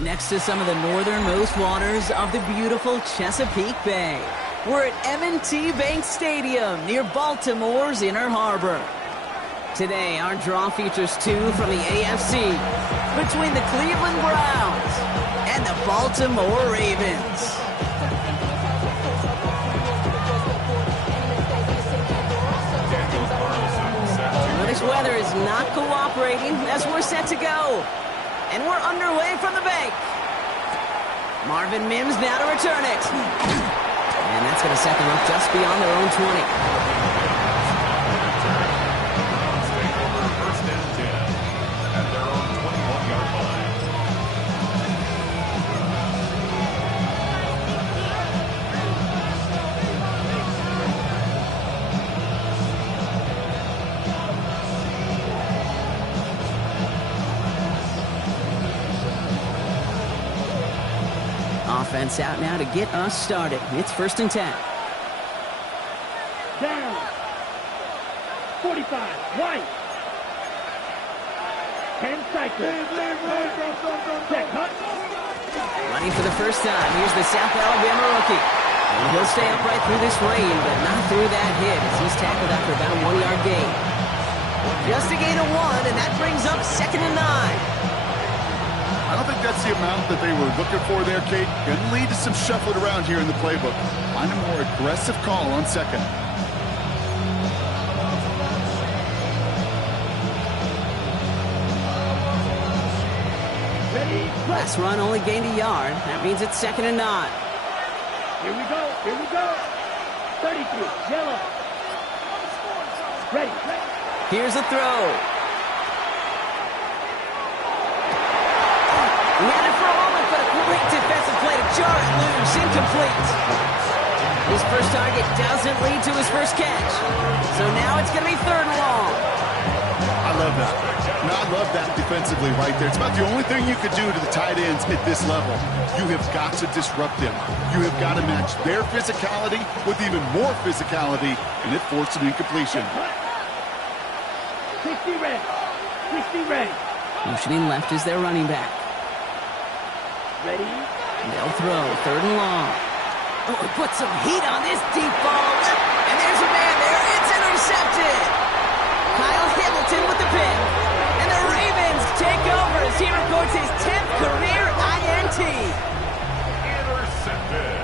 Next to some of the northernmost waters of the beautiful Chesapeake Bay, we're at M&T Bank Stadium near Baltimore's Inner Harbor. Today, our draw features two from the AFC between the Cleveland Browns and the Baltimore Ravens. Well, this weather is not cooperating as we're set to go. And we're underway from the bank. Marvin Mims now to return it. And that's going to set them up just beyond their own 20. Offense out now to get us started. It's 1st and 10. Down. 45. White. 10 cycles. Check. Hut. Running for the first time. Here's the South Alabama rookie. And he'll stay upright through this rain, but not through that hit as he's tackled after about a 1-yard gain. Just a gain of 1, and that brings up 2nd and 9. I don't think that's the amount that they were looking for there, Kate. Going to lead to some shuffling around here in the playbook. Find a more aggressive call on 2nd. Ready. Last run only gained a yard. That means it's 2nd and 9. Here we go. Here we go. 33. Yellow. Ready. Here's a throw. He had it for a moment, but a great defensive play to jar it loose. Incomplete. His first target doesn't lead to his first catch. So now it's going to be 3rd and long. I love that. I love that defensively right there. It's about the only thing you could do to the tight ends at this level. You have got to disrupt them. You have got to match their physicality with even more physicality, and it forced an incompletion. 60 ready. 60 ready. Motioning left is their running back. Ready. They'll throw 3rd and long. Oh, put some heat on this deep ball. And there's a man there. It's intercepted. Kyle Hamilton with the pick. And the Ravens take over as he records his 10th career INT. Intercepted.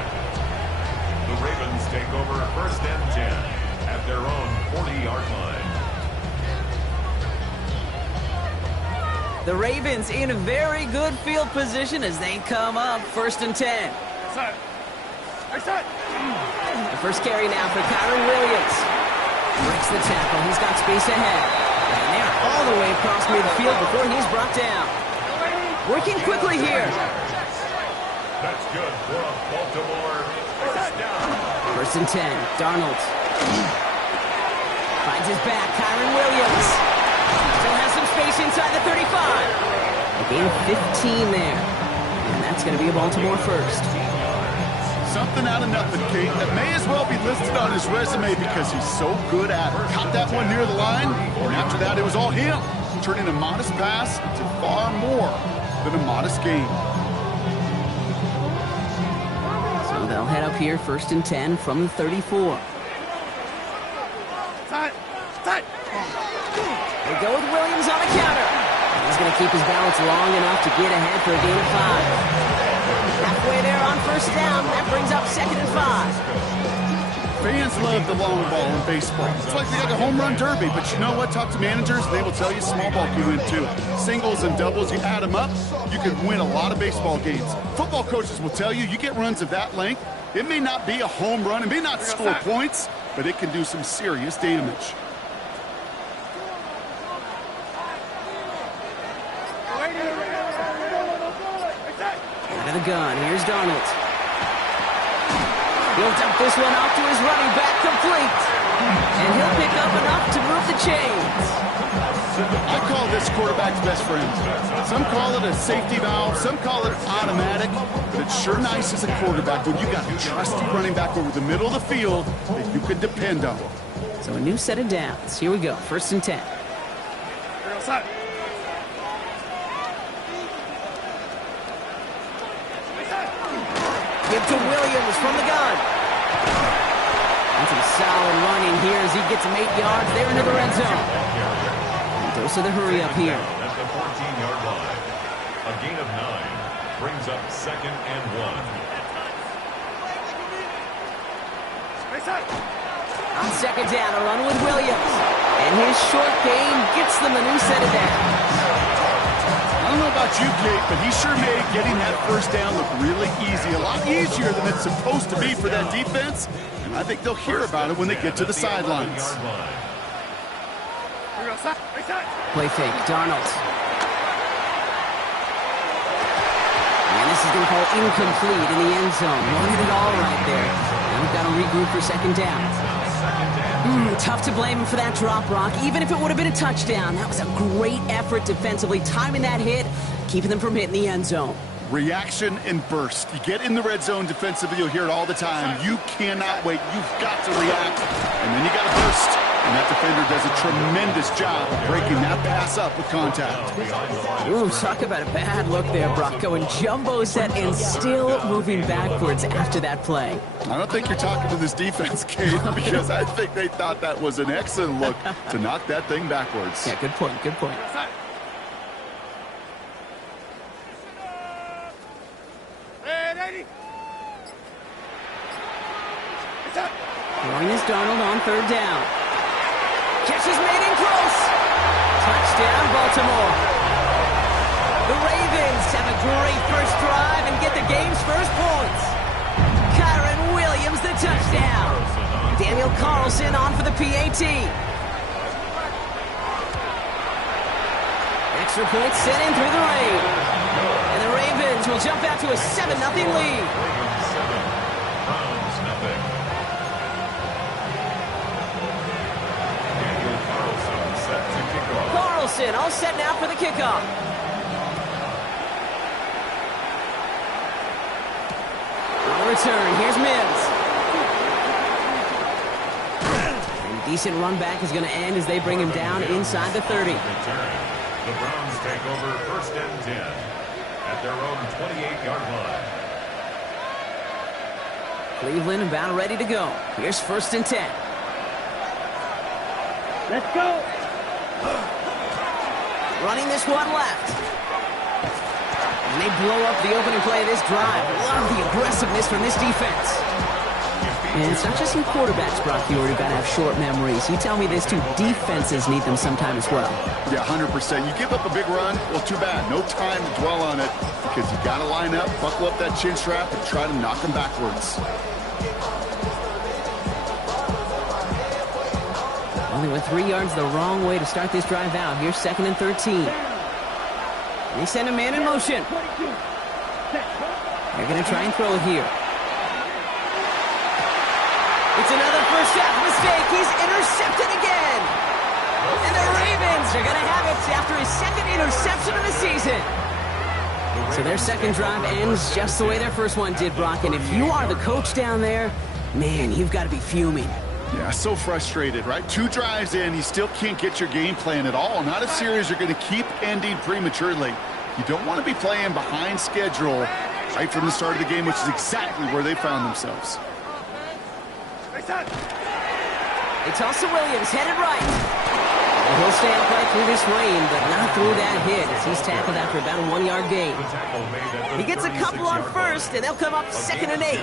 The Ravens take over 1st and 10 at their own 40-yard line. The Ravens in a very good field position as they come up 1st and 10. The first carry now for Kyron Williams. Breaks the tackle. He's got space ahead. And they're all the way across midfield before he's brought down. Working quickly here. That's good for a Baltimore 1st down. 1st and 10. Darnold. Finds his back. Kyron Williams. Still has some space inside the 35. A gain of 15 there. And that's going to be a Baltimore 1st. Something out of nothing, Kate. That may as well be listed on his resume because he's so good at it. Caught that one near the line, and after that it was all him. Turning a modest pass to far more than a modest gain. So they'll head up here 1st and 10 from the 34. They go with Williams on the counter. He's going to keep his balance long enough to get ahead for a gain of 5. Halfway there on 1st down. That brings up 2nd and 5. Fans love the long ball in baseball. It's like they got a home run derby, but you know what? Talk to managers, they will tell you small ball can win too. Singles and doubles, you add them up, you can win a lot of baseball games. Football coaches will tell you, you get runs of that length, it may not be a home run, it may not score points, but it can do some serious damage. Out of the gun, here's Darnold. He'll dump this one off to his running back, complete. And he'll pick up enough to move the chains. I call this quarterback's best friend. Some call it a safety valve, some call it automatic, but it's sure nice as a quarterback when you got a trusty running back over the middle of the field that you can depend on. So a new set of downs. Here we go, 1st and 10. Give to Williams from the gun. And some solid running here as he gets him 8 yards there into the red zone. And dose of the hurry up here. At the 14-yard line. A gain of 9 brings up 2nd and 1. On 2nd down, a run with Williams. And his short gain gets them a new set of downs. I don't know about you, Kate, but he sure made getting that first down look really easy. A lot easier than it's supposed to be for that defense. And I think they'll hear about it when they get to the sidelines. Play fake, Darnold. And this is going to call incomplete in the end zone. Running it all right there. And we've got to regroup for 2nd down. Tough to blame him for that drop, Brock. Even if it would have been a touchdown, that was a great effort defensively, timing that hit, keeping them from hitting the end zone. Reaction and burst. You get in the red zone defensively, you'll hear it all the time. You cannot wait. You've got to react. And then you got to burst. And that defender does a tremendous job of breaking that pass up with contact. Ooh, talk about a bad look there, Brock. Going jumbo set and still moving backwards after that play. I don't think you're talking to this defense, Kate, because I think they thought that was an excellent look to knock that thing backwards. Yeah, good point, good point. Throwing is Darnold on 3rd down. Catch is made in close. Touchdown, Baltimore. The Ravens have a great first drive and get the game's first points. Kyron Williams, the touchdown. Daniel Carlson on for the PAT. Extra point sent in through the rain. And the Ravens will jump out to a 7-0 lead. Carlson all set now for the kickoff. On return, here's Mims. And decent run back is going to end as they bring him down inside the 30. The Browns take over 1st and 10 at their own 28-yard line. Cleveland about ready to go. Here's 1st and 10. Let's go. Running this one left. And they blow up the opening play of this drive. Love the aggressiveness from this defense. And it's not just in quarterbacks, Brock, you already got to have short memories. You tell me this too, defenses need them sometime as well. Yeah, 100%. You give up a big run, well, too bad. No time to dwell on it because you got to line up, buckle up that chin strap, and try to knock them backwards. Only went 3 yards the wrong way to start this drive out. Here's 2nd and 13. And they send a man in motion. They're going to try and throw it here. It's another first half mistake. He's intercepted again. And the Ravens are going to have it after his 2nd interception of the season. So their 2nd drive ends just the way their first one did, Brock. And if you are the coach down there, man, you've got to be fuming. Yeah, so frustrated, right? 2 drives in, you still can't get your game plan at all. Not a series you're going to keep ending prematurely. You don't want to be playing behind schedule right from the start of the game, which is exactly where they found themselves. They toss to Williams, headed right. And he'll stay upright through this rain, but not through that hit as he's tackled after about a 1-yard gain. He gets a couple on 1st, and they'll come up 2nd and 8.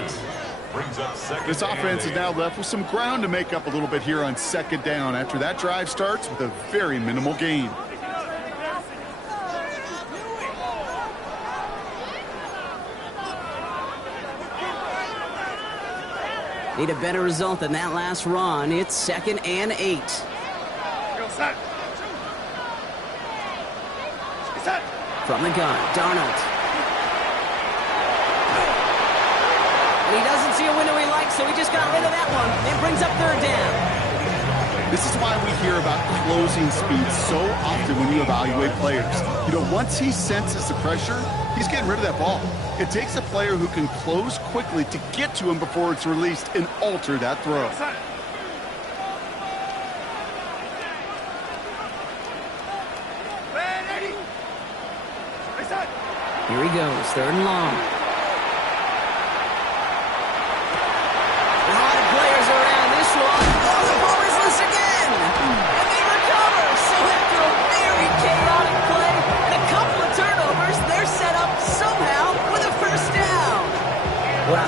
This offense is now left with some ground to make up a little bit here on 2nd down after that drive starts with a very minimal gain. Need a better result than that last run. It's 2nd and 8. From the gun, Darnold. And he doesn't see a window he likes, so he just got rid of that one. It brings up 3rd down. This is why we hear about closing speed so often when you evaluate players. You know, once he senses the pressure, he's getting rid of that ball. It takes a player who can close quickly to get to him before it's released and alter that throw. Here he goes, 3rd and long.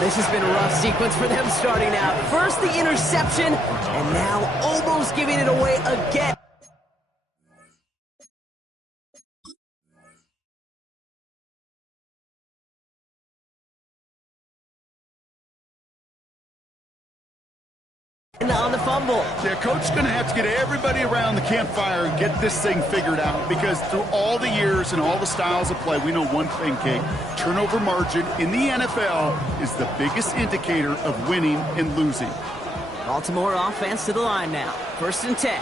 this has been a rough sequence for them starting out. First the interception, and now almost giving it away again. On the fumble. Yeah, coach is going to have to get everybody around the campfire and get this thing figured out, because through all the years and all the styles of play, we know one thing, Kate. Turnover margin in the NFL is the biggest indicator of winning and losing. Baltimore offense to the line now. 1st and 10.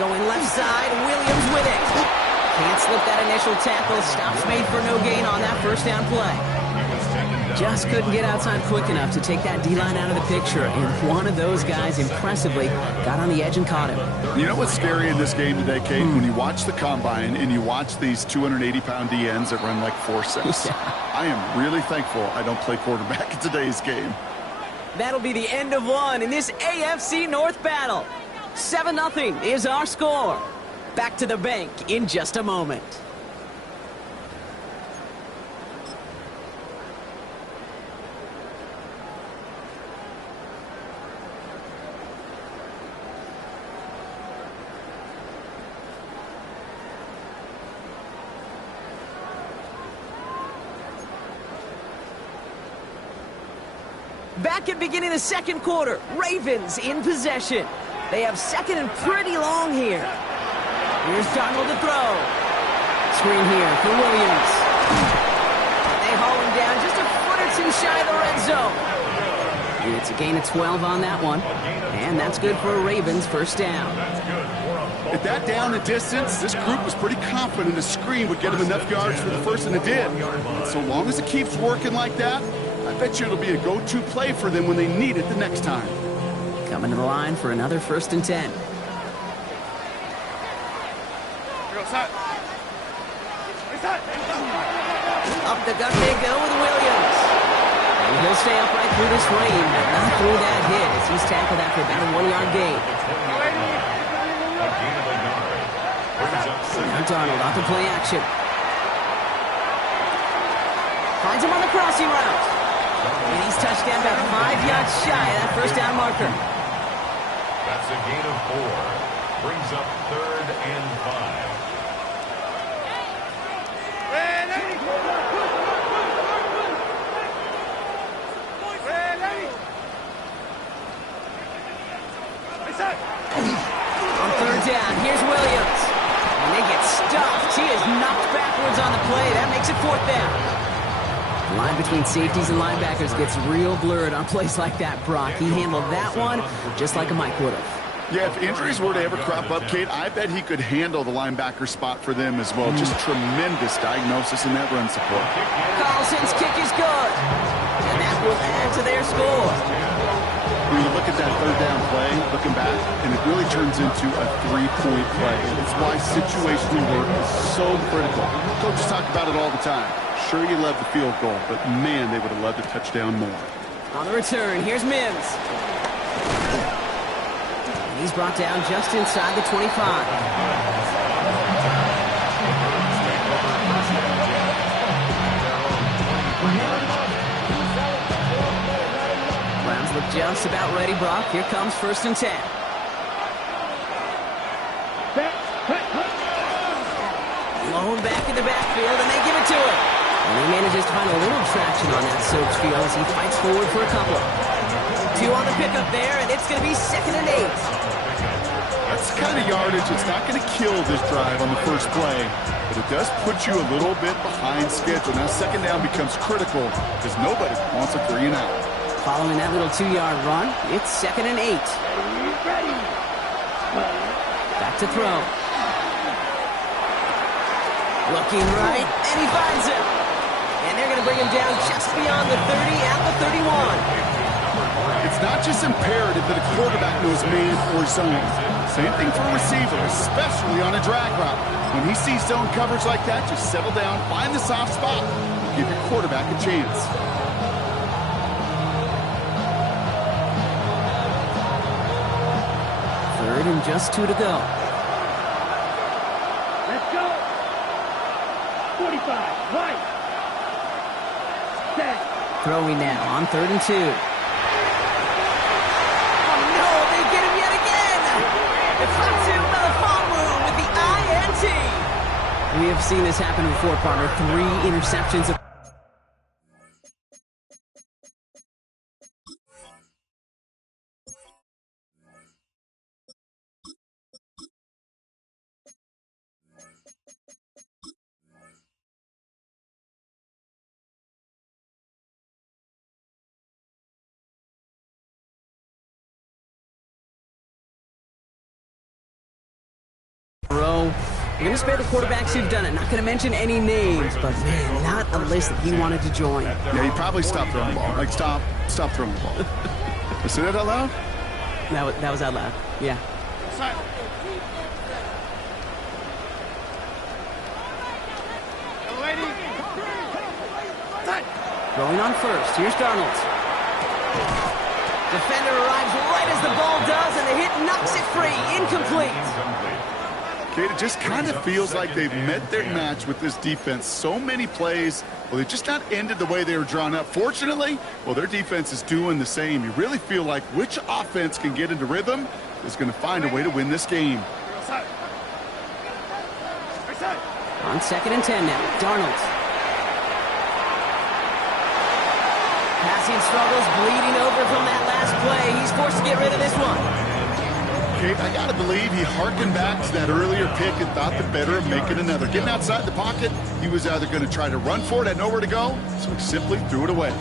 Going left side, Williams with it. Can't slip that initial tackle. Stops made for no gain on that first down play. Just couldn't get outside quick enough to take that D-line out of the picture, and one of those guys impressively got on the edge and caught him. You know what's scary in this game today, Kate? When you watch the combine and you watch these 280-pound DNs that run like 4.6. I am really thankful I don't play quarterback in today's game. That'll be the end of one in this AFC North battle. 7-0 is our score. Back to the bank in just a moment. Back at beginning of the second quarter, Ravens in possession. They have second and pretty long here. Here's Darnold to throw. Screen here for Williams. They haul him down just a foot or two shy of the red zone. And it's a gain of 12 on that one. And that's good for a Ravens first down. At that down and distance, this group was pretty confident a screen would get them enough yards for the first, and it did. And so long as it keeps working like that, I bet you it'll be a go-to play for them when they need it the next time. Coming to the line for another 1st and 10. Up the gut they go with Williams. And he'll stay upright through this rain, but not through that hit as he's tackled after about a 1-yard gain. Now Darnold off the play action. Finds him on the crossing route. And he's touched down about 5 yards shy of that first down marker. That's a gain of 4. Brings up 3rd and 5. On 3rd down, here's Williams. And they get stuffed. He is knocked backwards on the play. That makes it 4th down. The line between safeties and linebackers gets real blurred on plays like that, Brock. He handled that one just like a Mike would have. Yeah, if injuries were to ever crop up, Kate, I bet he could handle the linebacker spot for them as well. Just tremendous diagnosis in that run support. Carlson's kick is good. And that will add to their score. When you look at that 3rd down play, looking back, and it really turns into a 3-point play. It's why situational work is so critical. Coaches talk about it all the time. Sure, you love the field goal, but man, they would have loved a touchdown more. On the return, here's Mims. And he's brought down just inside the 25. Browns look just about ready, Brock. Here comes 1st and 10. Blown back in the backfield, and they give it to him. And he manages to find a little traction on that soaked field as he fights forward for a couple. 2 on the pickup there, and it's going to be 2nd and 8. That's the kind of yardage it's not going to kill this drive on the first play, but it does put you a little bit behind schedule. Now 2nd down becomes critical because nobody wants a 3 and out. Following that little 2-yard run, it's 2nd and 8. Back to throw. Looking right, and he finds him. And they're going to bring him down just beyond the 30 at the 31. It's not just imperative that a quarterback knows man or zone. Same thing for a receiver, especially on a drag route. When he sees zone coverage like that, just settle down, find the soft spot, and give your quarterback a chance. Third and just 2 to go. Let's go. 45, right. Throwing now on 3rd and 2. Oh, no, they get him yet again. Defensive Melifonwu with the INT. We have seen this happen before, partner. 3 interceptions. We're going to spare the quarterbacks who've done it. Not going to mention any names, but man, not a list that he wanted to join. Yeah, he probably stopped throwing the ball. Like, stop throwing the ball. You say that out loud? That was out loud, yeah. Going on first, here's Darnold. Defender arrives right as the ball does, and the hit knocks it free. Incomplete. Okay, it just kind of feels like they've met their match with this defense. So many plays, well, they just not ended the way they were drawn up. Fortunately, well, their defense is doing the same. You really feel like which offense can get into rhythm is going to find a way to win this game. On 2nd and 10 now, Darnold. Passing struggles, bleeding over from that last play. He's forced to get rid of this one. Okay, I got to believe he harkened back to that earlier pick and thought the better of making another. Getting outside the pocket, he was either going to try to run for it, had nowhere to go, so he simply threw it away.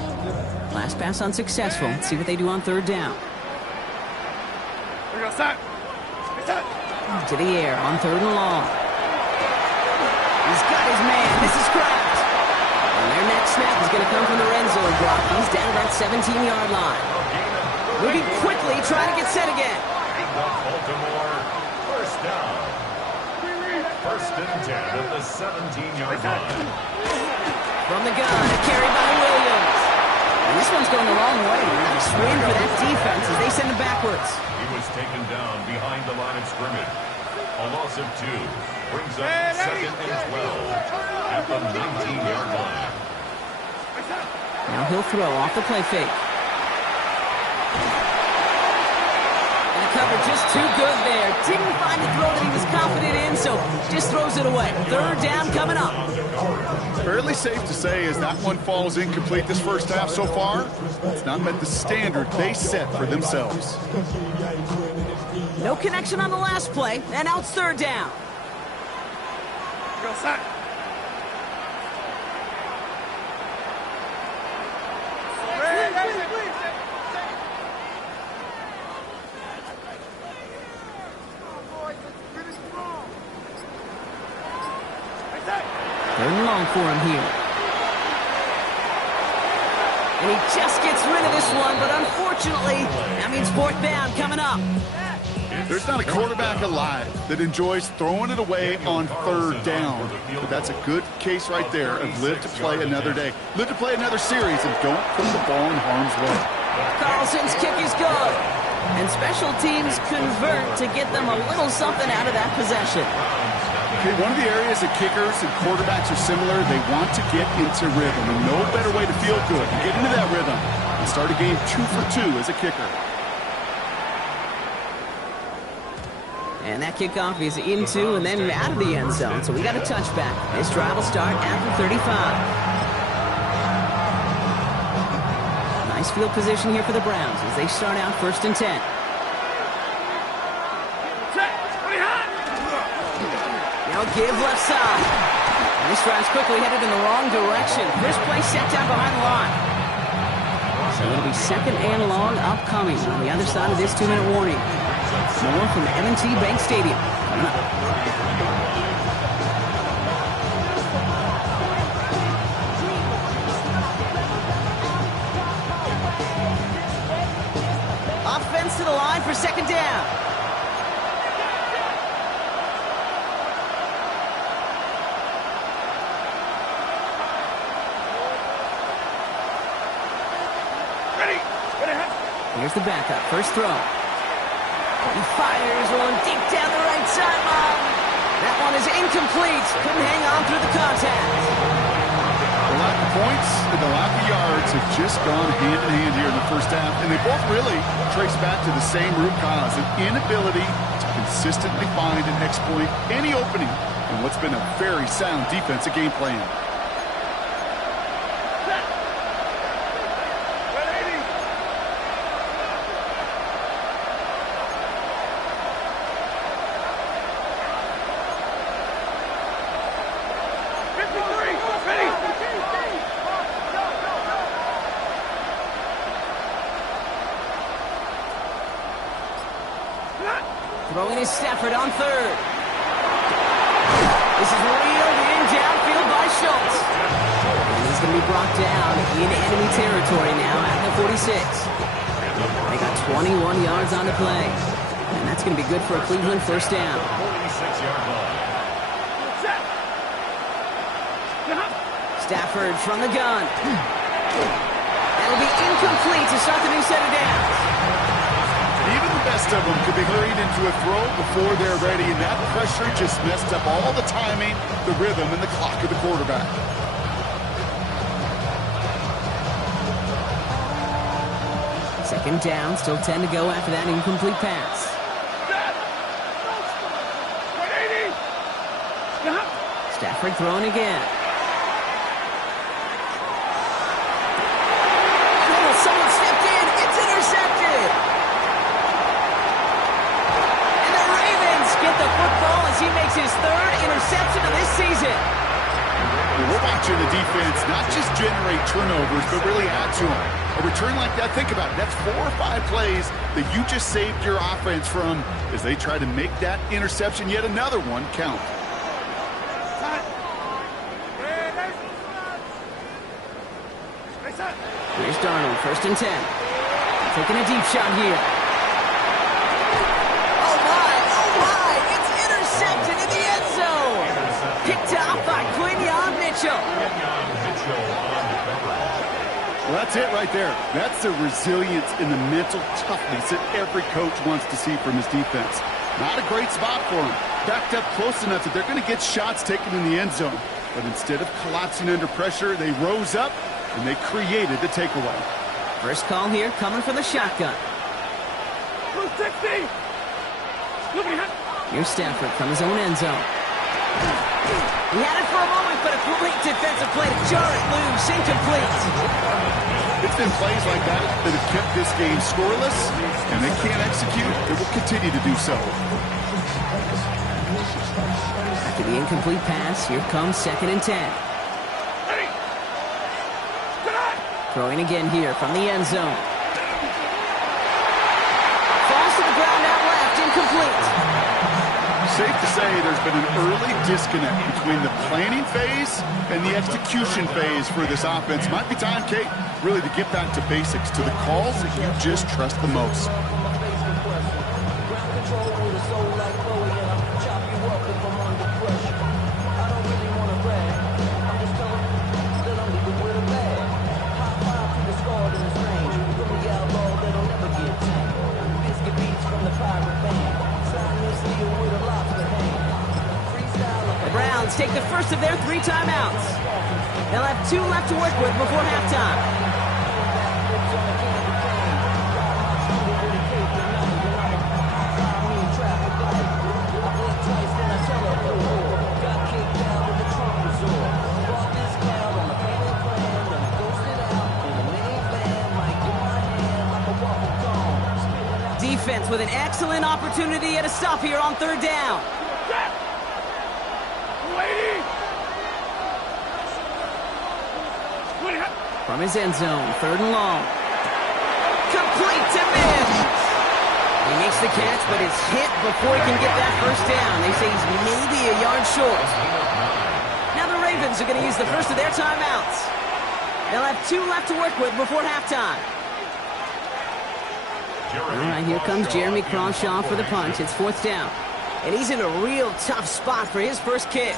Last pass unsuccessful. Let's see what they do on 3rd down. To the air on 3rd and long. He's got his man. This is Kraft. And their next snap is going to come from the red zone block. He's down at that 17-yard line. Moving quickly, trying to get set again. Baltimore, first down. 1st and 10 at the 17-yard line. From the gun, a carry by Williams. And this one's going the wrong way. Nice win for that defense as they send him backwards. He was taken down behind the line of scrimmage. A loss of 2 brings up 2nd and 12 at the 19-yard line. Now he'll throw off the play fake. Cover just too good there. Didn't find the throw that he was confident in, so just throws it away. 3rd down coming up. Fairly safe to say as that one falls incomplete this first half so far, it's not met the standard they set for themselves. No connection on the last play, and now it's 3rd down. Go sack. Third and long for him here. And he just gets rid of this one, but unfortunately, that means 4th down coming up. There's not a quarterback alive that enjoys throwing it away on 3rd down. But that's a good case right there of live to play another day. Live to play another series and don't put the ball in harm's way. Carlson's kick is good. And special teams convert to get them a little something out of that possession. Okay, one of the areas that kickers and quarterbacks are similar, they want to get into rhythm. And no better way to feel good and get into that rhythm and start a game 2 for 2 as a kicker. And that kickoff is into and then out of the end zone. So we got a touchback. This drive will start at the 35. Nice field position here for the Browns as they start out 1st and 10. Now give left side. And this drive's quickly headed in the wrong direction. First play set down behind the line. So it'll be 2nd and long upcoming on the other side of this 2-minute warning. More from M&T Bank Stadium coming up. Offense to the line for 2nd down. Here's the backup. First throw. He fires one deep down the right sideline. That one is incomplete. Couldn't hang on through the contact. A lot of points. the lack of yards have just gone hand in hand here in the first half, and they both really trace back to the same root cause, an inability to consistently find and exploit any opening in what's been a very sound defensive game plan. Throwing is Stafford on third. This is reeled in downfield by Schultz. And he's going to be brought down in enemy territory now at the 46. They got 21 yards on the play. And that's going to be good for a Cleveland first down. 46-yard line. Stafford from the gun. That'll be incomplete to start the new set of downs. Even the best of them could be hurried into a throw before they're ready, and that pressure just messed up all the timing, the rhythm, and the clock of the quarterback. Second down, still 10 to go after that incomplete pass. Stafford throwing again. Someone stepped in. It's intercepted. And the Ravens get the football as he makes his third interception of this season. We're watching the defense not just generate turnovers, but really add to them. A return like that, think about it. That's 4 or 5 plays that you just saved your offense from as they try to make that interception, yet another one, count. Here's Darnold, 1st and 10. Taking a deep shot here. Oh my, it's intercepted in the end zone. Picked off by Quinyon Mitchell. Well, that's it right there. That's the resilience and the mental toughness that every coach wants to see from his defense. Not a great spot for him. Backed up close enough that they're going to get shots taken in the end zone. But instead of collapsing under pressure, they rose up and they created the takeaway. First call here coming from the shotgun. Here's Stafford from his own end zone. He had it for a moment, but a great defensive play to jar it loose, incomplete. It's been plays like that that have kept this game scoreless, and they can't execute. They will continue to do so. After the incomplete pass, here comes 2nd and 10. Throwing again here from the end zone. Falls to the ground out left, incomplete. Safe to say there's been an early disconnect between the planning phase and the execution phase for this offense. Might be time, Kate, really to get back to basics, to the calls that you just trust the most. Browns take the first of their 3 timeouts. They'll have 2 left to work with before halftime. Defense with an excellent opportunity at a stop here on 3rd down. From his end zone, 3rd and long. Complete to Mims. He makes the catch, but is hit before he can get that first down. They say he's maybe a yard short. Now the Ravens are going to use the first of their timeouts. They'll have 2 left to work with before halftime. All right, here comes Jeremy Crawshaw for the punch. It's 4th down. And he's in a real tough spot for his first kick.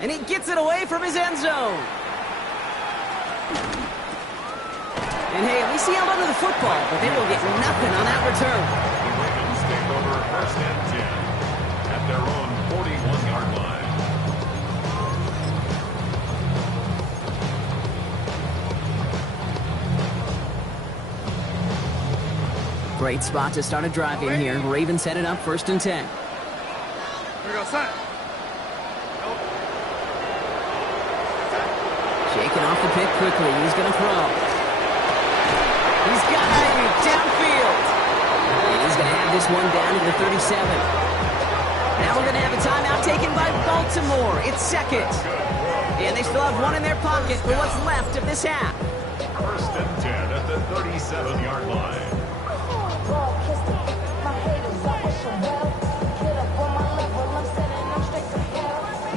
And he gets it away from his end zone. And hey, at least he held onto the football, but they will get nothing on that return. The Ravens take over 1st and 10 at their own 41-yard line. Great spot to start a drive in here. Ravens headed up 1st and 10. Here we go, son. Shaking off the pick quickly. He's going to throw. He's got it downfield. And he's going to have this one down to the 37. Now we're going to have a timeout taken by Baltimore. It's 2nd. And they still have one in their pocket for what's left of this half. 1st and 10 at the 37-yard line.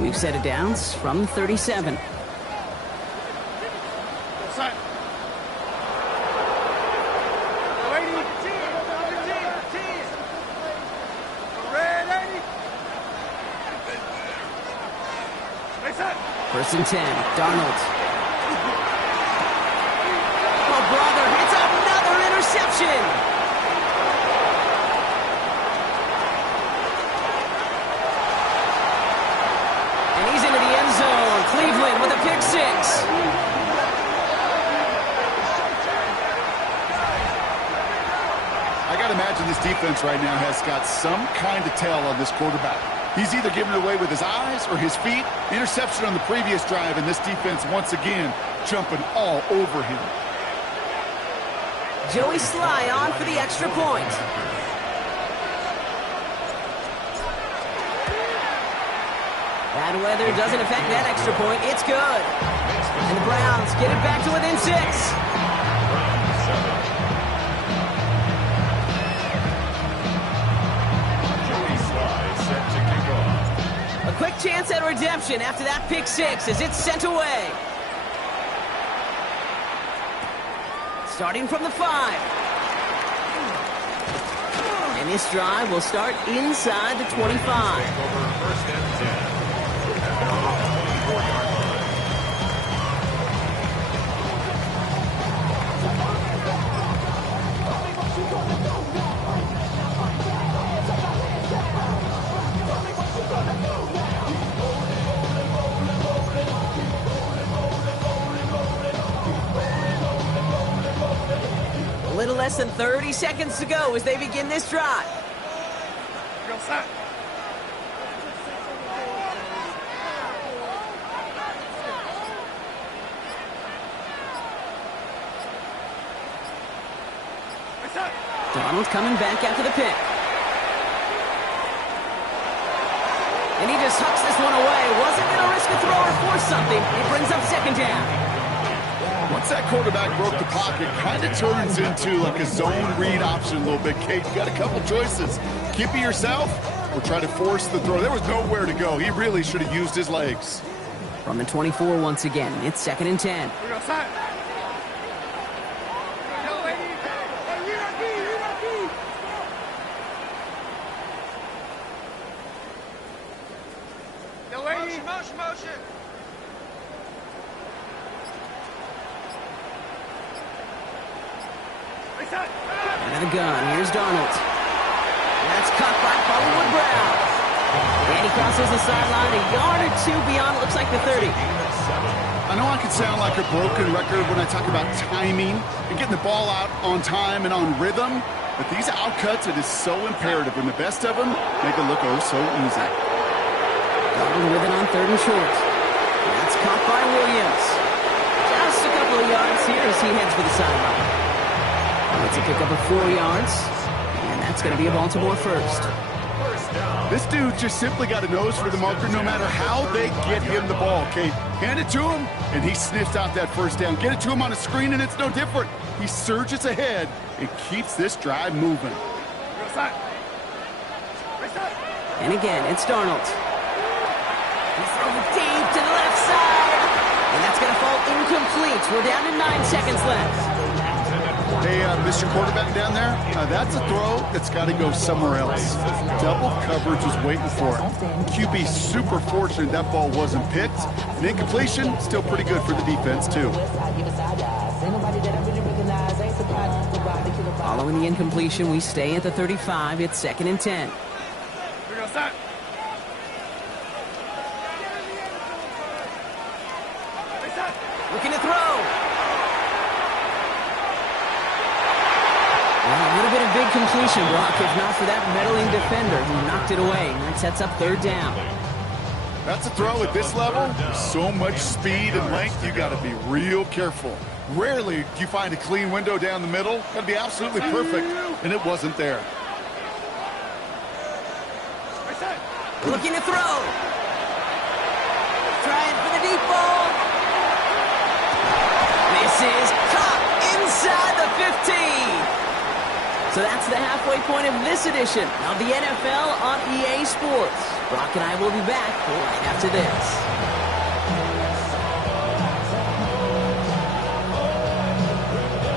We've set it down from the 37. First and 10, Darnold. Oh, brother, it's another interception. And he's into the end zone. Cleveland with a pick 6. I got to imagine this defense right now has got some kind of tell on this quarterback. He's either giving it away with his eyes or his feet. Interception on the previous drive, and this defense once again jumping all over him. Joey Sly on for the extra point. Bad weather doesn't affect that extra point. It's good. And the Browns get it back to within 6. A quick chance at redemption after that pick 6 as it's sent away. Starting from the 5. And this drive will start inside the 25. First and 10 at the 24-yard line. A little less than 30 seconds to go as they begin this drive. Donald coming back after the pick. And he just hucks this one away. Wasn't going to risk a throw or force something. It brings up 2nd down. Once that quarterback broke the pocket, kind of turns into like a zone read option a little bit. Kate, you got a couple choices. Keep it yourself or try to force the throw. There was nowhere to go. He really should have used his legs. From the 24 once again, it's 2nd and 10. Motion. Out of the gun, here's Darnold. That's caught by Hollywood Brown. And he crosses the sideline a yard or 2 beyond, looks like the 30. I know I can sound like a broken record when I talk about timing and getting the ball out on time and on rhythm, but these outcuts, it is so imperative, and the best of them make it look oh so easy. Darnold with it on 3rd and short. That's caught by Williams. Just a couple of yards here as he heads for the sideline. It's a pickup of 4 yards, and that's going to be a Baltimore first. This dude just simply got a nose for the marker no matter how they get him the ball, Kate. Hand it to him, and he sniffs out that first down. Get it to him on a screen, and it's no different. He surges ahead and keeps this drive moving. And again, it's Darnold. He's throwing deep to the left side, and that's going to fall incomplete. We're down to 9 seconds left. Hey, Mr. Quarterback down there, that's a throw that's got to go somewhere else. Double coverage was waiting for it. QB super fortunate that ball wasn't picked. An incompletion, still pretty good for the defense, too. Following the incompletion, we stay at the 35. It's 2nd and 10. Looking to throw. A little bit of big good completion, Brock, if not for that meddling defender who knocked it away. And that sets up third down. That's a throw at this level. So much speed and length, you got to be real careful. Rarely do you find a clean window down the middle. Got to be absolutely perfect, and it wasn't there. Looking to throw. Trying for the deep ball. Misses. Caught inside the 15. So that's the halfway point of this edition of the NFL on EA Sports. Brock and I will be back right after this.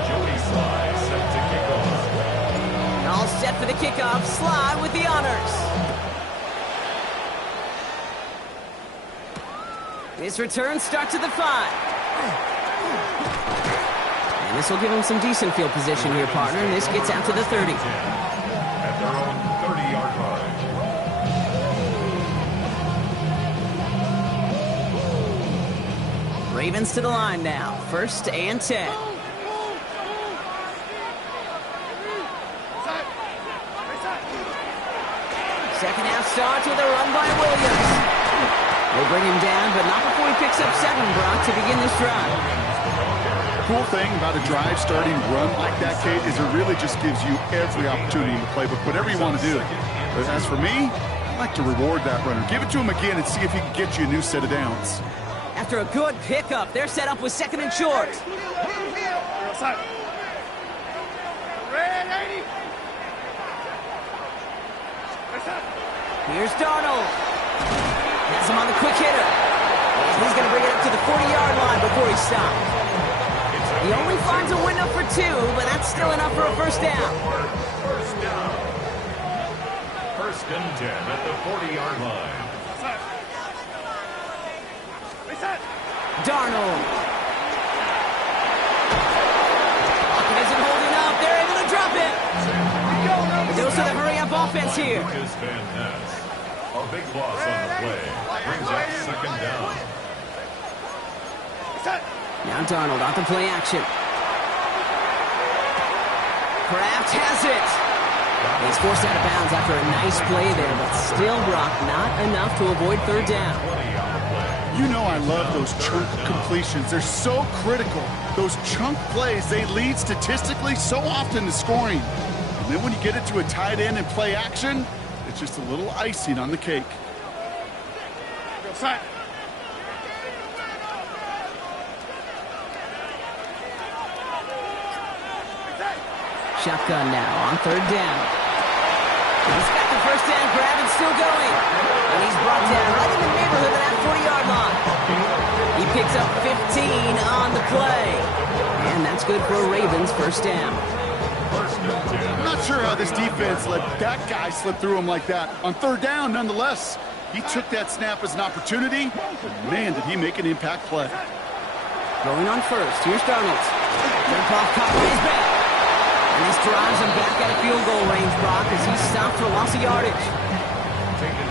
Joey Sly set to kick off. All set for the kickoff. Sly with the honors. This return starts at the 5. And this will give him some decent field position here, partner. And this gets out to the 30. At their own 30-yard line. Ravens to the line now. 1st and 10. Second half starts with a run by Williams. They bring him down, but not before he picks up 7, Brock, to begin this drive. Cool thing about a drive starting run like that, Kate, is it really just gives you every opportunity in the playbook, whatever you want to do. But as for me, I like to reward that runner. Give it to him again and see if he can get you a new set of downs. After a good pickup, they're set up with 2nd and short. Here's Darnold. Has him on the quick hitter. He's going to bring it up to the 40-yard line before he stops. He only finds a window for 2, but that's still enough for a first down. First down. 1st and 10 at the 40-yard line. Darnold. Pocket isn't holding up. They're able to drop it. They also the hurry-up offense here. A big loss on the play. Brings up 2nd down. Now Darnold on the play action. Kraft has it. He's forced out of bounds after a nice play there, but still, Brock, not enough to avoid 3rd down. You know I love those chunk completions. They're so critical. Those chunk plays, they lead statistically so often to scoring. And then when you get it to a tight end and play action, it's just a little icing on the cake. Shotgun now on 3rd down. He's got the first down grab and still going. And he's brought down right in the neighborhood of that 40-yard line. He picks up 15 on the play. And that's good for a Ravens first down. I'm not sure how this defense let that guy slip through him like that. On 3rd down, nonetheless, he took that snap as an opportunity. But man, did he make an impact play. Going on 1st. Here's Darnold. Third ball caught by his back. And this drives him back out of field goal range, Brock, as he's stopped for loss of yardage.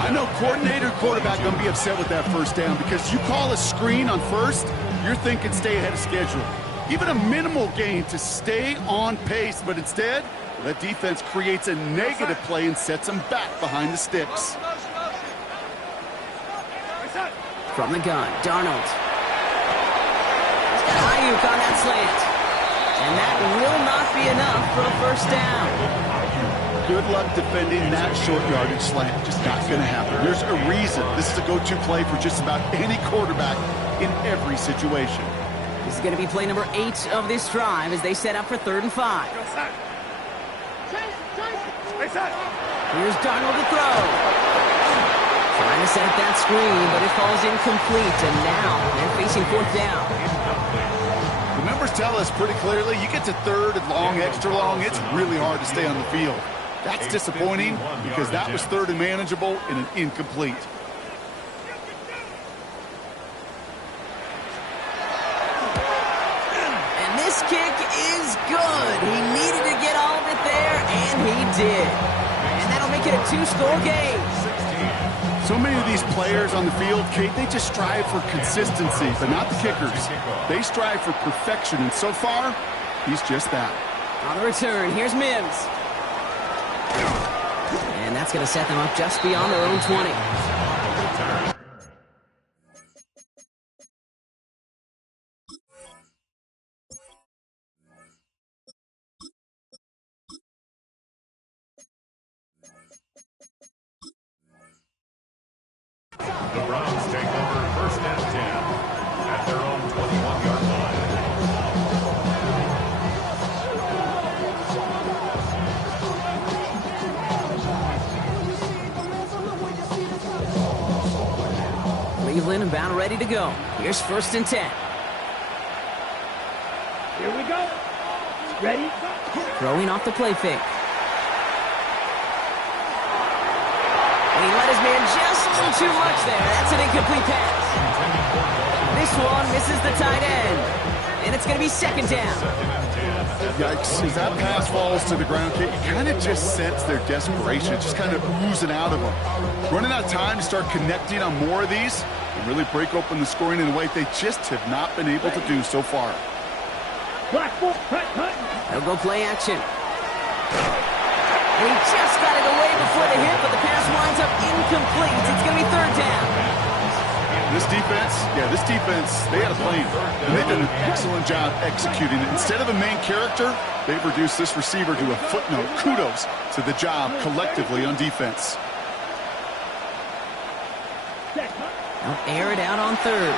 I know coordinator quarterback going to be upset with that first down because you call a screen on 1st, you're thinking stay ahead of schedule. Even a minimal gain to stay on pace, but instead, that defense creates a negative play and sets them back behind the sticks. From the gun, Darnold. He's got Ayuk on that slant. And that will not be enough for a first down. Good luck defending that short yardage slant. Just not going to happen. There's a reason this is a go-to play for just about any quarterback in every situation. This is going to be play number 8 of this drive as they set up for 3rd and 5. Here's Darnold to throw. Trying to set up that screen, but it falls incomplete. And now they're facing 4th down. The numbers tell us pretty clearly, you get to 3rd and long, extra long, it's really hard to stay on the field. That's disappointing because that was 3rd and manageable and an incomplete. And this kick is good. He needed to get all of it there, and he did. And that'll make it a 2-score game. So many of these players on the field, Kate, they just strive for consistency, but not the kickers. They strive for perfection, and so far, he's just that. On the return, here's Mims. that's going to set them up just beyond their own 20. The Browns take over first and 10 at their own 21-yard line. Cleveland about ready to go. Here's first and 10. Here we go. Ready? Throwing off the play fake. And he let his man just a little too much there. That's an incomplete pass. This one misses the tight end. And it's going to be second down. Yikes. As that pass falls to the ground, you kind of just sense their desperation, just kind of oozing out of them. Running out of time to start connecting on more of these and really break open the scoring in a way they just have not been able to do so far. Black ball, cut. They'll go play action. And he just got it away before the hit, but the pass winds up incomplete. It's going to be third down. This defense, they had a plan, and they've done an excellent job executing it. Instead of a main character, they've reduced this receiver to a footnote. Kudos to the job collectively on defense. They'll air it out on third.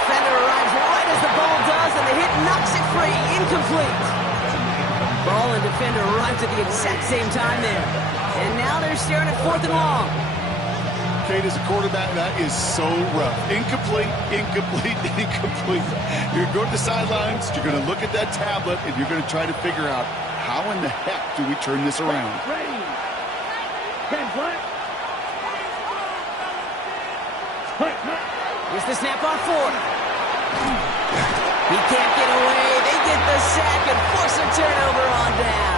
Defender arrives right as the ball does, and the hit knocks it free. Incomplete. Ball and defender arrives at the exact same time there. And now they're staring at fourth and long. Kate, as a quarterback, that is so rough. Incomplete. You're going to go to the sidelines, you're going to look at that tablet, and you're going to try to figure out how in the heck do we turn this around. Ready. 10 black. Cut. Here's the snap on fourth. He can't get away. They get the sack and force a turnover on down.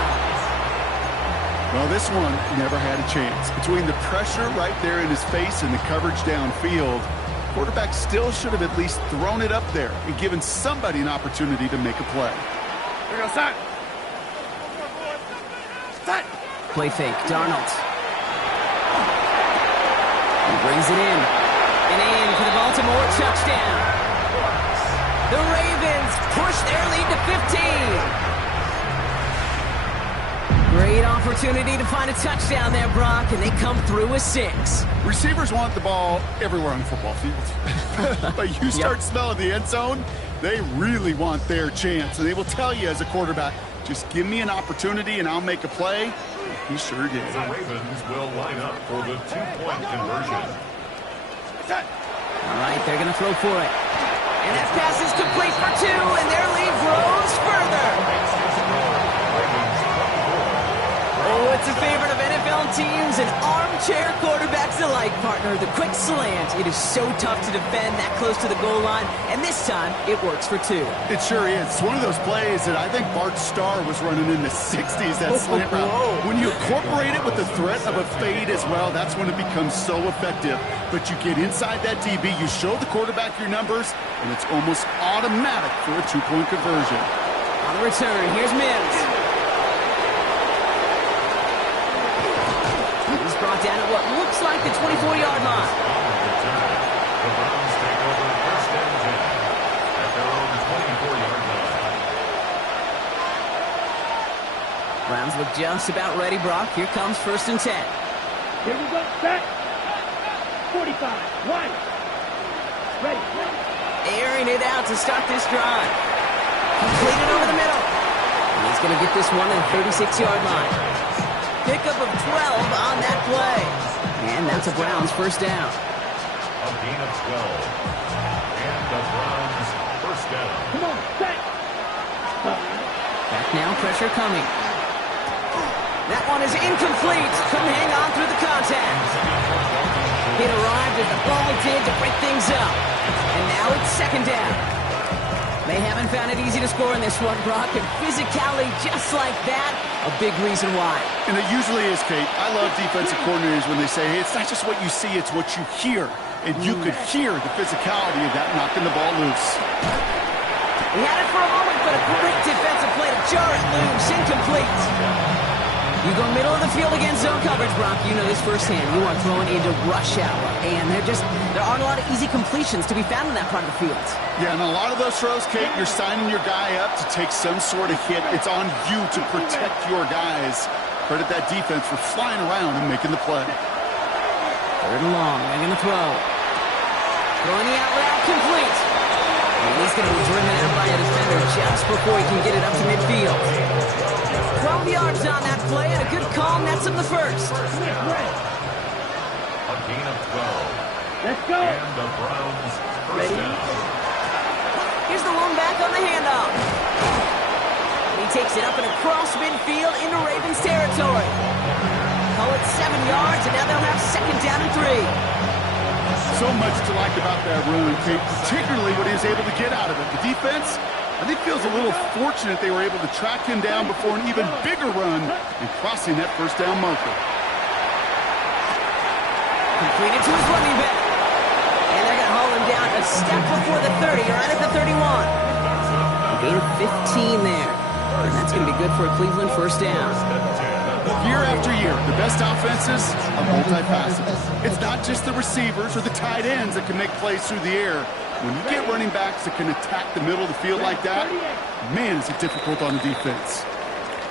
Well, this one never had a chance. Between the pressure right there in his face and the coverage downfield, quarterback still should have at least thrown it up there and given somebody an opportunity to make a play. Here goes that. Set. Play fake, Darnold. He brings it in. And in for the Baltimore touchdown. The Ravens push their lead to 15. Great opportunity to find a touchdown there, Brock, and they come through with 6. Receivers want the ball everywhere on the football field. But you start smelling the end zone, they really want their chance. And they will tell you as a quarterback, just give me an opportunity and I'll make a play. He sure did. The Ravens will line up for the two-point conversion. All right, they're going to throw for it. And that pass is complete for 2, and their lead grows further. Oh, it's a favorite of NFL teams and armchair quarterbacks alike, partner. The quick slant. It is so tough to defend that close to the goal line, and this time it works for 2. It sure is. It's one of those plays that I think Bart Starr was running in the 60s, that slant route. When you incorporate it with the threat of a fade as well, that's when it becomes so effective. But you get inside that DB, you show the quarterback your numbers, and it's almost automatic for a two-point conversion. On the return, here's Mims. He's brought down at what looks like the 24-yard line. The Browns take over first and 10 at their own 24-yard line. Browns look just about ready, Brock. Here comes first and 10. Here we go. Set. 45. Wide. Ready. Airing it out to start this drive. Completed over the middle. And he's going to get this one at the 36-yard line. Pickup of 12 on that play. And that's a Browns first down. A gain of 12. And the Browns first down. Come on. Set. Back now, pressure coming. That one is incomplete. Couldn't hang on through the contact. It arrived as the ball did to break things up. And now it's second down. They haven't found it easy to score in this one, Brock, and physicality just like that, a big reason why. And it usually is, Kate. I love defensive coordinators when they say, hey, it's not just what you see, it's what you hear. And you could hear the physicality of that knocking the ball loose. He had it for a moment, but a great defensive play to jar it loose. Incomplete. You go middle of the field against zone coverage, Brock. You know this firsthand. You are throwing into rush hour, and there aren't a lot of easy completions to be found in that part of the field. Yeah, and a lot of those throws, Kate, you're signing your guy up to take some sort of hit. It's on you to protect your guys. Credit that defense for flying around and making the play. Third and long. They're going to throw. Throwing the out route complete. And he's going to be driven out by a defender just before he can get it up to midfield. 12 yards on that play, and a good call nets him the first. A gain of 12. Let's go. And the Browns first down. Here's the one back on the handoff. He takes it up and across midfield into Ravens territory. Call it 7 yards, and now they'll have second down and 3. So much to like about that run, Kate, particularly what he was able to get out of it. The defense, I think, feels a little fortunate they were able to track him down before an even bigger run and crossing that first down marker. Completed to his running back. And they're going to haul him down a step before the 30, right at the 31. A gain of 15 there. And that's going to be good for a Cleveland first down. Year after year, the best offenses are multifaceted. It's not just the receivers or the tight ends that can make plays through the air. When you get running backs that can attack the middle of the field like that, man, is it difficult on the defense.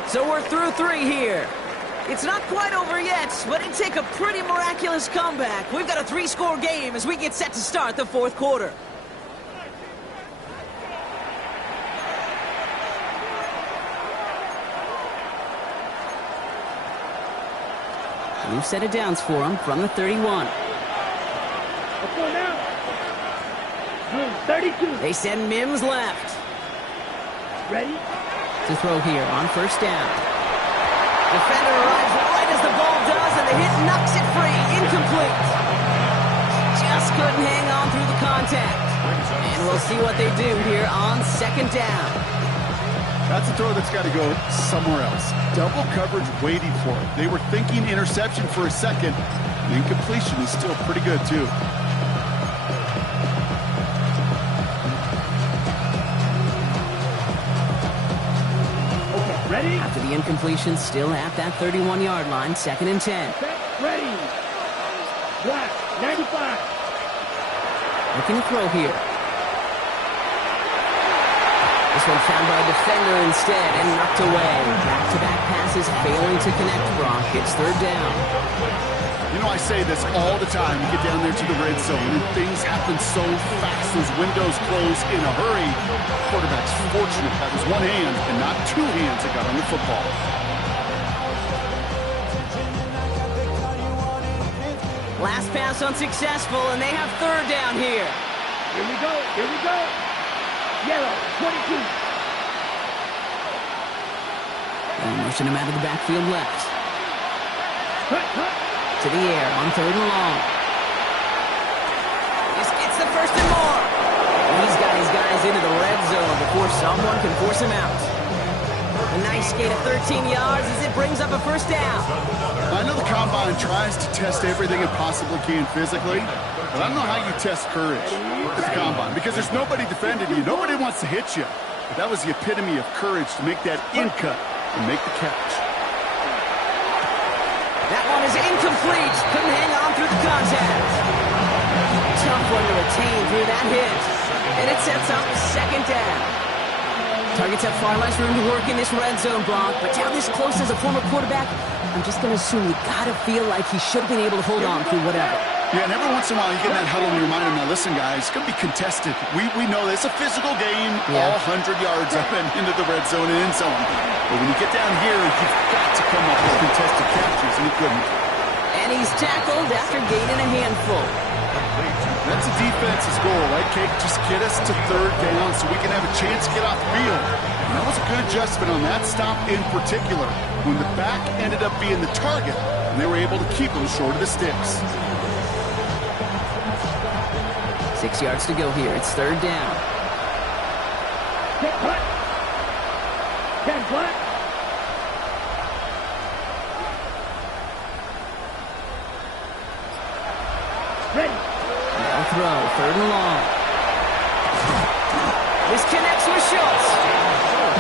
So we're through 3 here. It's not quite over yet, but it'd take a pretty miraculous comeback. We've got a 3-score game as we get set to start the fourth quarter. New set of downs for him from the 31. Let's go now. 32. They send Mims left. Ready? To throw here on first down. Defender arrives right as the ball does, and the hit knocks it free. Incomplete. Just couldn't hang on through the contact. And we'll see what they do here on second down. That's a throw that's got to go somewhere else. Double coverage waiting for it. They were thinking interception for a second. The incompletion is still pretty good, too. Ready? After the incompletion, still at that 31-yard line, second and 10. Ready. Black, 95. Looking to throw here. This one found by a defender instead and knocked away. Back-to-back passes failing to connect. Brock hits third down. You know, I say this all the time. You get down there to the red zone, and things happen so fast. Those windows close in a hurry. Quarterback's fortunate that was one hand and not two hands that got on the football. Last pass unsuccessful, and they have third down here. Here we go. Here we go. Yellow, 22. And motion him out of the backfield left. Cut. To the air on third and long. This gets the first and more. And he's got his guys into the red zone before someone can force him out. A nice gain of 13 yards as it brings up a first down. I know the Combine tries to test everything it possibly can physically, but I don't know how you test courage at the Combine because there's nobody defending you. Nobody wants to hit you. But that was the epitome of courage to make that in cut and make the catch. That one is incomplete. Couldn't hang on through the contact. Tough one to retain through that hit. And it sets up second down. Targets have far less room to work in this red zone, Brock. But down this close as a former quarterback, I'm just going to assume you got to feel like he should have been able to hold on through whatever. Yeah, and every once in a while you get that huddle and you remind him, now listen, guys, it's going to be contested. We know it's a physical game, all 100 yards up and into the red zone and in zone. But when you get down here, you've got to come up with contested catches, and he couldn't. And he's tackled after gaining a handful. That's a defense's goal, right, Kate? Just get us to third down so we can have a chance to get off the field. And that was a good adjustment on that stop in particular, when the back ended up being the target, and they were able to keep him short of the sticks. 6 yards to go here. It's third down. Get cut. 10 flat. Ready. Now throw. Third and long. This connects with Schultz.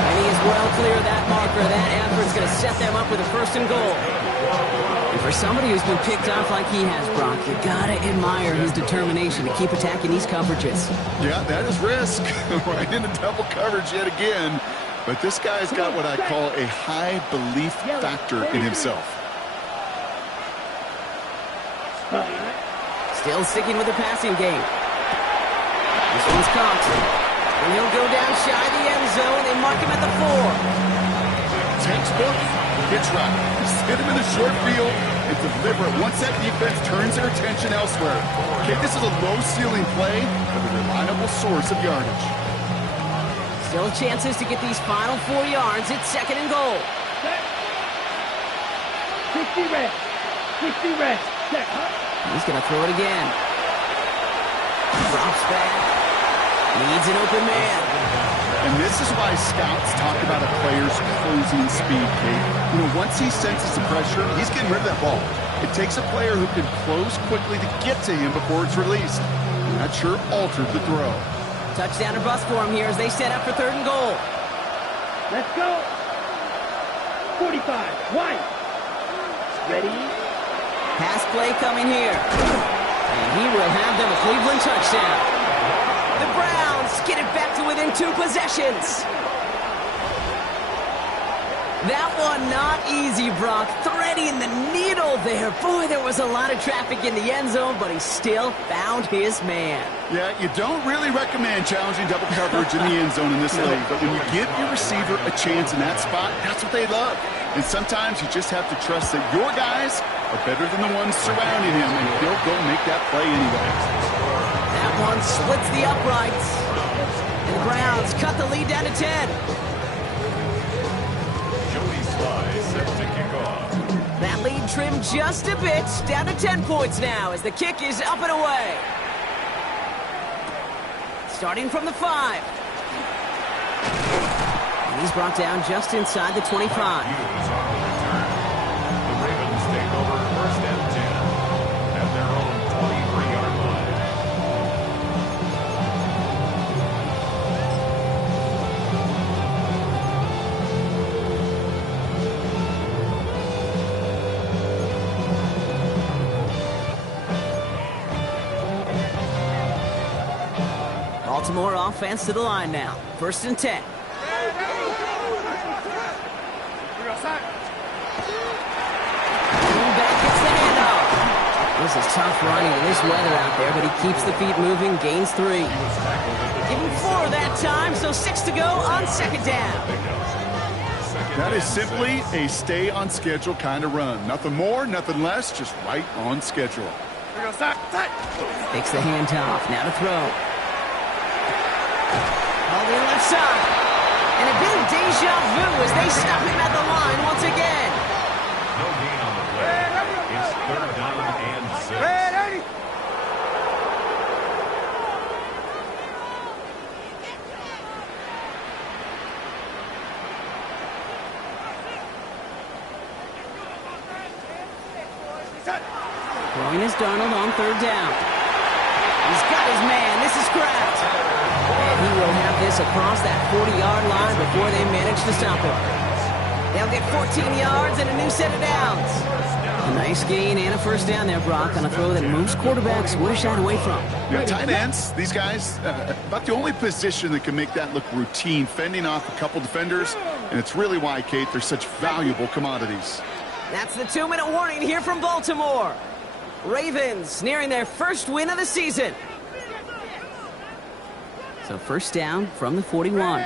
And he is well clear of that marker. after that effort's going to set them up with a 1st and goal. And for somebody who's been picked off like he has, Brock, you got to admire his determination to keep attacking these coverages. Yeah, that is risk. Right into double coverage yet again. But this guy's got what I call a high belief factor in himself. Still sticking with the passing game. This one's caught. And he'll go down shy of the end zone. They mark him at the 4. Textbook, pitch route. Just hit him in the short field and deliver it once that defense turns their attention elsewhere. Okay, this is a low-ceiling play, but a reliable source of yardage. Still chances to get these final 4 yards. It's 2nd and goal. 60 rest. 60 rest. Check. He's going to throw it again. Drops back. Needs an open man. And this is why scouts talk about a player's closing speed, Kate. You know, once he senses the pressure, he's getting rid of that ball. It takes a player who can close quickly to get to him before it's released. And that sure altered the throw. Touchdown or bust for him here as they set up for 3rd and goal. Let's go. 45. White. Ready. Pass play coming here. And he will have them a Cleveland touchdown. The Browns get it back to within 2 possessions. That one not easy, Brock. Threading the needle there. Boy, there was a lot of traffic in the end zone, but he still found his man. Yeah, you don't really recommend challenging double coverage in the end zone in this league, but when you give your receiver a chance in that spot, that's what they love. And sometimes you just have to trust that your guys are better than the ones surrounding him, and he'll go make that play anyway. That one splits the uprights. And the Browns cut the lead down to 10. Set to kick off. That lead trimmed just a bit, down to 10 points now as the kick is up and away. Starting from the 5. And he's brought down just inside the 25. The Ravens take over 1st and 10 at their own 23-yard line. Baltimore offense to the line now. 1st and 10. Back gets the handoff. This is tough running in this weather out there, but he keeps the feet moving, gains 3. Give him 4 that time, so 6 to go on 2nd down. That is simply a stay on schedule kind of run. Nothing more, nothing less, just right on schedule. Takes the handoff, now to throw. All the left side. And a bit of deja vu as they stop him at the line once again. No gain on the play. It's 3rd down and 6. Throwing is Darnold on 3rd down. He's got his man. This is Kraft. And he will have this across that 40-yard line before they manage to stop him. They'll get 14 yards and a new set of downs. A nice gain and a 1st down there, Brock, on a throw that most quarterbacks would have shied away from. Yeah, tight ends, these guys, about the only position that can make that look routine, fending off a couple defenders, and it's really why, Kate, they're such valuable commodities. That's the 2-minute warning here from Baltimore. Ravens nearing their 1st win of the season. So 1st down from the 41.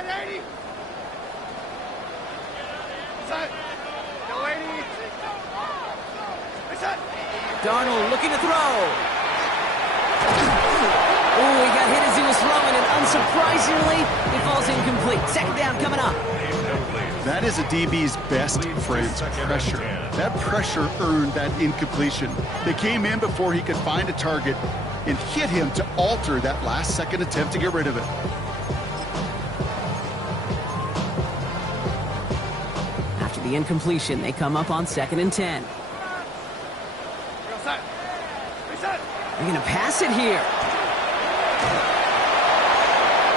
Darnold looking to throw. Oh, he got hit as he was throwing, and unsurprisingly, he falls incomplete. 2nd down coming up. That is a DB's best friend, pressure. That pressure earned that incompletion. They came in before he could find a target and hit him to alter that last-second attempt to get rid of it. After the incompletion, they come up on 2nd and 10. They're going to pass it here.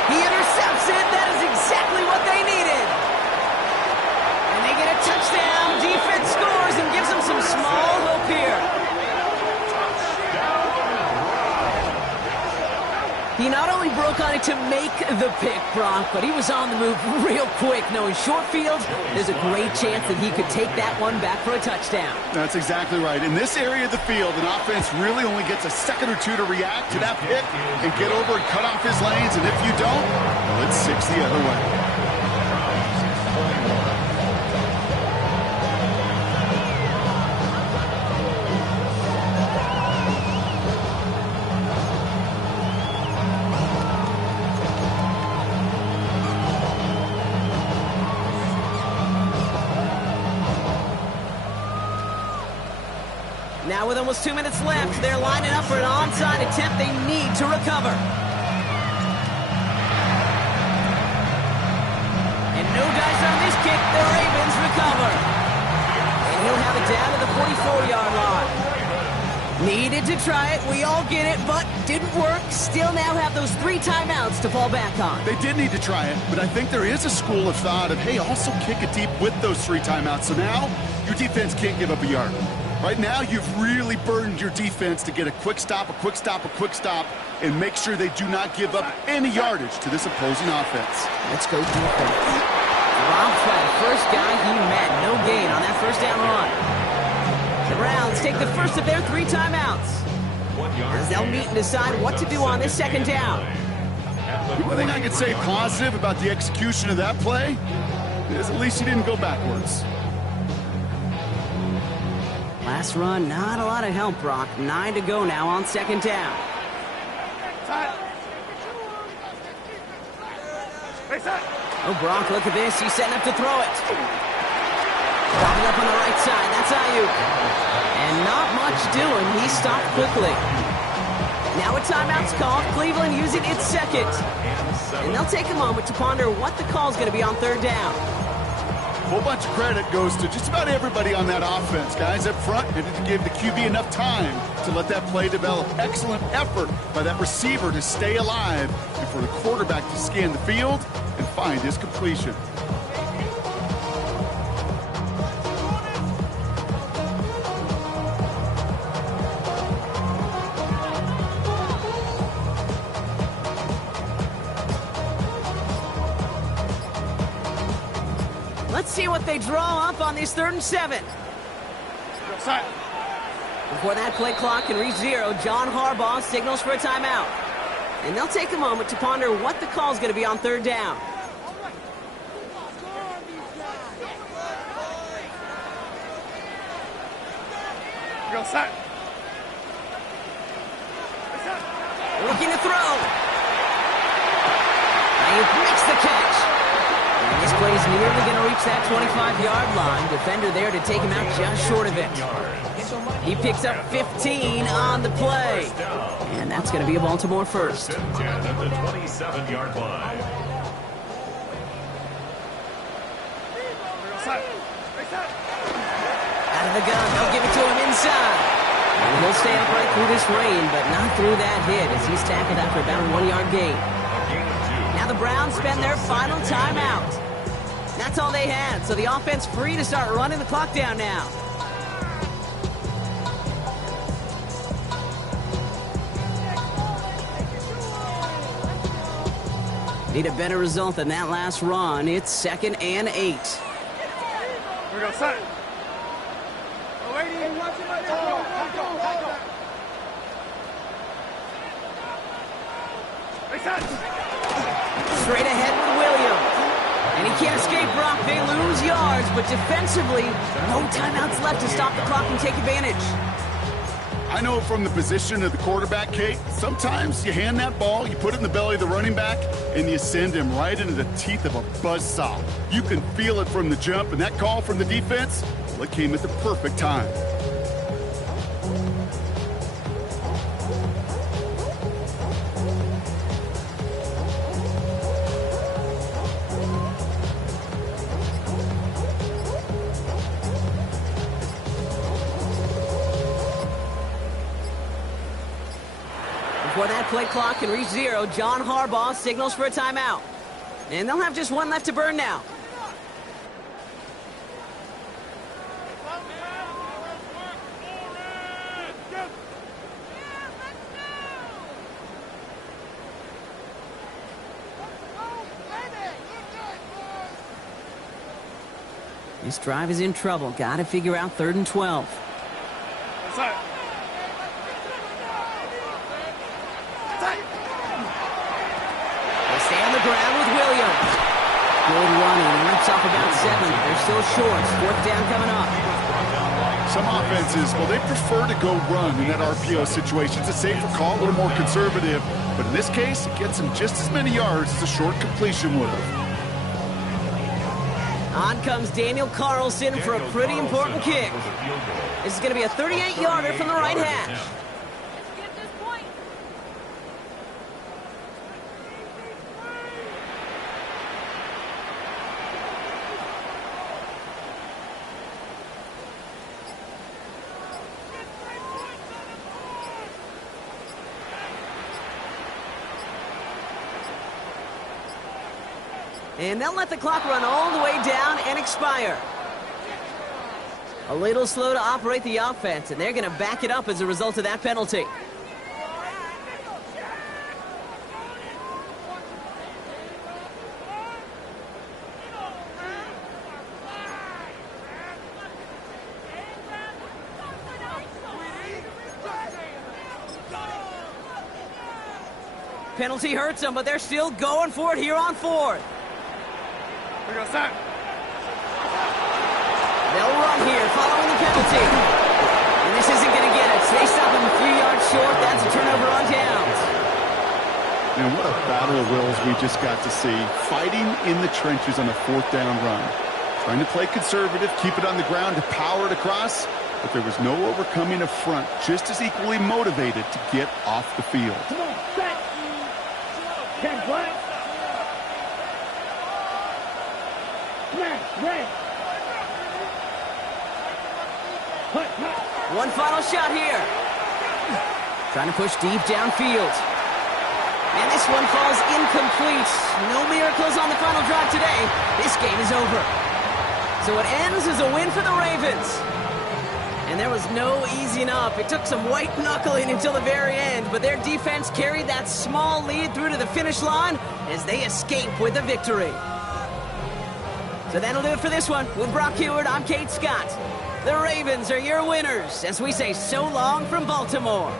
He intercepts it. That is exactly what they needed. And they get a touchdown. Defense scores and gives them some small hope here. He not only broke on it to make the pick, Brock, but he was on the move real quick, knowing short field, there's a great chance that he could take that one back for a touchdown. That's exactly right. In this area of the field, an offense really only gets a second or two to react to that pick and get over and cut off his lanes, and if you don't, well, it's 6 the other way. Now with almost 2 minutes left, they're lining up for an onside attempt they need to recover. And no dice on this kick, the Ravens recover. And he'll have it down to the 44-yard line. Needed to try it, we all get it, but didn't work. Still now have those 3 timeouts to fall back on. They did need to try it, but I think there is a school of thought of, hey, also kick it deep with those 3 timeouts. So now your defense can't give up a yard. Right now, you've really burdened your defense to get a quick stop, and make sure they do not give up any yardage to this opposing offense. Let's go defense. Robbed by the first guy he met. No gain on that first down run. The Browns take the first of their 3 timeouts, as they'll meet and decide what to do on this second down. The one thing I could say positive about the execution of that play is at least he didn't go backwards. Last run, not a lot of help, Brock. 9 to go now on second down. Oh, Brock, look at this. He's setting up to throw it. Got it up on the right side. That's Ayuk. And not much doing. He stopped quickly. Now a timeout's called. Cleveland using its second. And they'll take a moment to ponder what the call's going to be on third down. A whole bunch of credit goes to just about everybody on that offense. Guys up front needed to give the QB enough time to let that play develop. Excellent effort by that receiver to stay alive and for the quarterback to scan the field and find his completion. Let's see what they draw up on this 3rd and 7. Before that play clock can reach 0, John Harbaugh signals for a timeout. And they'll take a moment to ponder what the call's going to be on third down. Looking to throw. He makes the catch. And this play is nearly going to reach that 25-yard line. Defender there to take him out just short of it. He picks up 15 on the play. And that's going to be a Baltimore first. 10 at the 27-yard line. Out of the gun, they'll give it to him inside. And he'll stay upright through this rain, but not through that hit as he's tackled after about a 1-yard gain. Now the Browns spend their final timeout. That's all they had, so the offense free to start running the clock down now. Need a better result than that last run. It's 2nd and 8. Here we go, set. Straight ahead with Williams. And he can't escape, Brock. They lose yards, but defensively, no timeouts left to stop the clock and take advantage. I know from the position of the quarterback, Kate, sometimes you hand that ball, you put it in the belly of the running back, and you send him right into the teeth of a buzzsaw. You can feel it from the jump, and that call from the defense, well, it came at the perfect time. Before that play clock can reach 0, John Harbaugh signals for a timeout. And they'll have just one left to burn now. This drive is in trouble. Got to figure out 3rd and 12. They stay on the ground with Williams. Good running. Rips off about 7. They're still short. 4th down coming up. Some offenses, well, they prefer to go run in that RPO situation. It's a safer call, a little more conservative. But in this case, it gets them just as many yards as a short completion would have. On comes Daniel Carlson for a pretty important kick. This is going to be a 38-yarder from the right hash. And they'll let the clock run all the way down and expire. A little slow to operate the offense, and they're going to back it up as a result of that penalty. Penalty hurts them, but they're still going for it here on 4th. They'll run here following the penalty. And this isn't going to get it. So they stop him a few yards short. That's a turnover on downs. And what a battle of wills we just got to see. Fighting in the trenches on a 4th down run. Trying to play conservative, keep it on the ground to power it across. But there was no overcoming a front. Just as equally motivated to get off the field. Come on, set. 10 flat. Red. One final shot here. Trying to push deep downfield. And this one falls incomplete. No miracles on the final drive today. This game is over. So it ends as a win for the Ravens. And there was no easing up. It took some white knuckling until the very end, but their defense carried that small lead through to the finish line as they escape with a victory. So that'll do it for this one. With Brock Heward, I'm Kate Scott. The Ravens are your winners as we say so long from Baltimore.